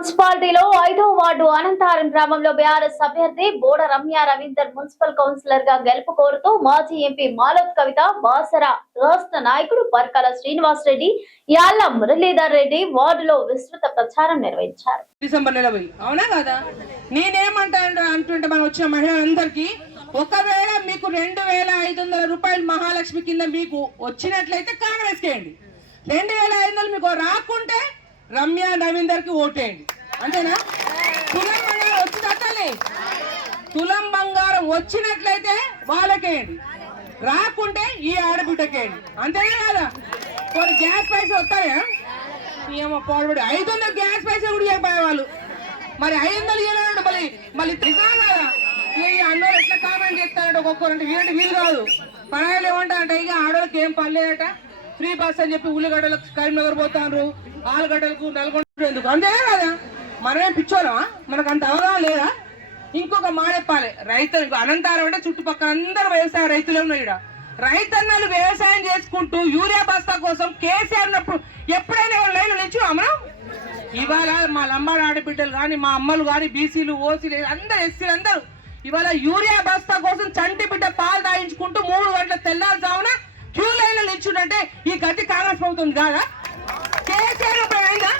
మున్సిపాలిటీలో 5వ వార్డు అనంతారం గ్రామంలో బీఆర్ఎస్ అభ్యర్థి బోడ రమ్య రవీందర్ మున్సిపల్ కౌన్సిలర్ గా గెలుపు కోరుతూ మాజీ ఎంపీ మాలత్ కవిత బాసర రాష్ట్ర నాయకుడు పర్కల శ్రీనివాస్ రెడ్డి యాళ్ల మురళీధర్ రెడ్డి వార్డులో విస్తృత ప్రచారం నిర్వహించారు. డిసెంబర్ నెల అవునా కదా నేనేమంటాను అంటుంటే మనం వచ్చిన మహిళలందరికీ ఒకవేళ మీకు 2500 రూపాయలు మహాలక్ష్మి కింద మీకు వచ్చినట్లయితే కాంగ్రెస్ కేయండి. 2500 మీకు రాకుంటే రమ్య రవీందర్ కి ఓటేయండి. అంతేనా? తులం బంగారం వచ్చినట్లే తులం బంగారం వచ్చినట్లయితే వాళ్ళకేయండి, రాకుంటే ఈ ఆడబిడ్డకేయండి. అంతేనా కదా? కొన్ని గ్యాస్ పైసలు వస్తాయా? ఏమో పోడబడి 500 గ్యాస్ పైసలు కూడా చెప్పాయి వాళ్ళు. మరి 500 ఇవ్వలేడు మళ్ళీ కదా ఈ అన్నోళ్ళు ఎట్లా కామెంట్ చేస్తారట ఒక్కొక్కరు వీళ్ళు కాదు పరాయిలు ఏమంటారంట ఇక ఆడోళ్ళకి ఏం పర్లేదట ఫ్రీ బస్ అని చెప్పి ఉల్లిగడ్డలకు కరీంనగర్ పోతారు, ఆలుగడ్డలకు నల్గొండ ఎందుకు? అంతేనా కదా? మనమేం పిచ్చోళ్ళమా? మనకు అంత అవగాహన లేదా? ఇంకొక మాడెప్పాలి రైతు అనంతారం అంటే చుట్టుపక్కల అందరూ వ్యవసాయ రైతులే ఉన్నాయి. ఇక్కడ రైతన్నలు వ్యవసాయం చేసుకుంటూ యూరియా బస్తా కోసం కేసీఆర్ ఉన్నప్పుడు ఎప్పుడైనా లైన్లు నిల్చున్నాం మనం? ఇవాళ మా లంబాడు ఆడబిడ్డలు కానీ మా అమ్మలు కానీ బీసీలు ఓసీలు అందరు ఎస్సీలు అందరూ ఇవాళ యూరియా బస్తా కోసం చంటి బిడ్డ పాలు తాగించుకుంటూ 3 గంటల తెల్లారుజామున క్యూ లైన్లో నిల్చుంటే ఈ గతి కాంగ్రెస్ ప్రభుత్వం కాదా? కేసీఆర్ పోయిందా?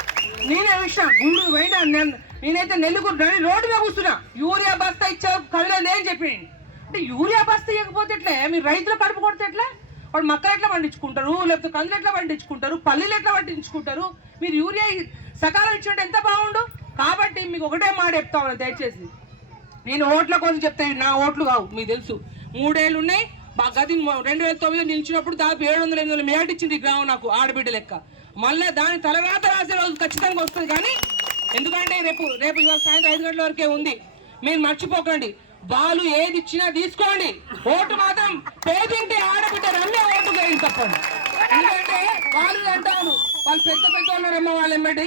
నేనే విషయం గుండు పోయినా నేనైతే నెల్లుగురు రోడ్డు మీద కూర్చున్నా యూరియా బస్తా ఇచ్చా కవిలేదు ఏం చెప్పి అంటే యూరియా బస్తా ఇవ్వకపోతే ఎట్లే? మీరు రైతులు కడుపు కొడితే ఎట్లా? వాడు మక్కలు ఎట్లా పండించుకుంటారు, లేకపోతే కందులు ఎట్లా పండించుకుంటారు, పల్లీలు ఎట్లా పండించుకుంటారు? మీరు యూరియా సకాలం ఇచ్చినట్టు ఎంత బాగుండు. కాబట్టి మీకు ఒకటే మాట చెప్తా ఉన్నా, దయచేసి నేను ఓట్ల కోసం చెప్తాను, నా ఓట్లు కావు. మీకు తెలుసు 3 ఏళ్ళు ఉన్నాయి. గది 2009 నిలిచినప్పుడు దాదాపు 700-800 మేట ఇచ్చింది ఈ గ్రామం నాకు ఆడబిడ్డ లెక్క. మళ్ళీ దాని తర్వాత రాసే రోజు ఖచ్చితంగా వస్తుంది. కానీ ఎందుకంటే రేపు ఇవాళ సాయంత్రం 5 గంటల వరకే ఉంది. మీరు మర్చిపోకండి, బాలు ఏది ఇచ్చినా తీసుకోండి, ఓటు మాత్రం పేదింటి ఆడబిడ్డ రమ్య ఓటు వేయండి తప్పండి. ఎందుకంటే వాళ్ళు అంటారు వాళ్ళు పెద్ద వాళ్ళమ్మ వాళ్ళు ఎమ్మటి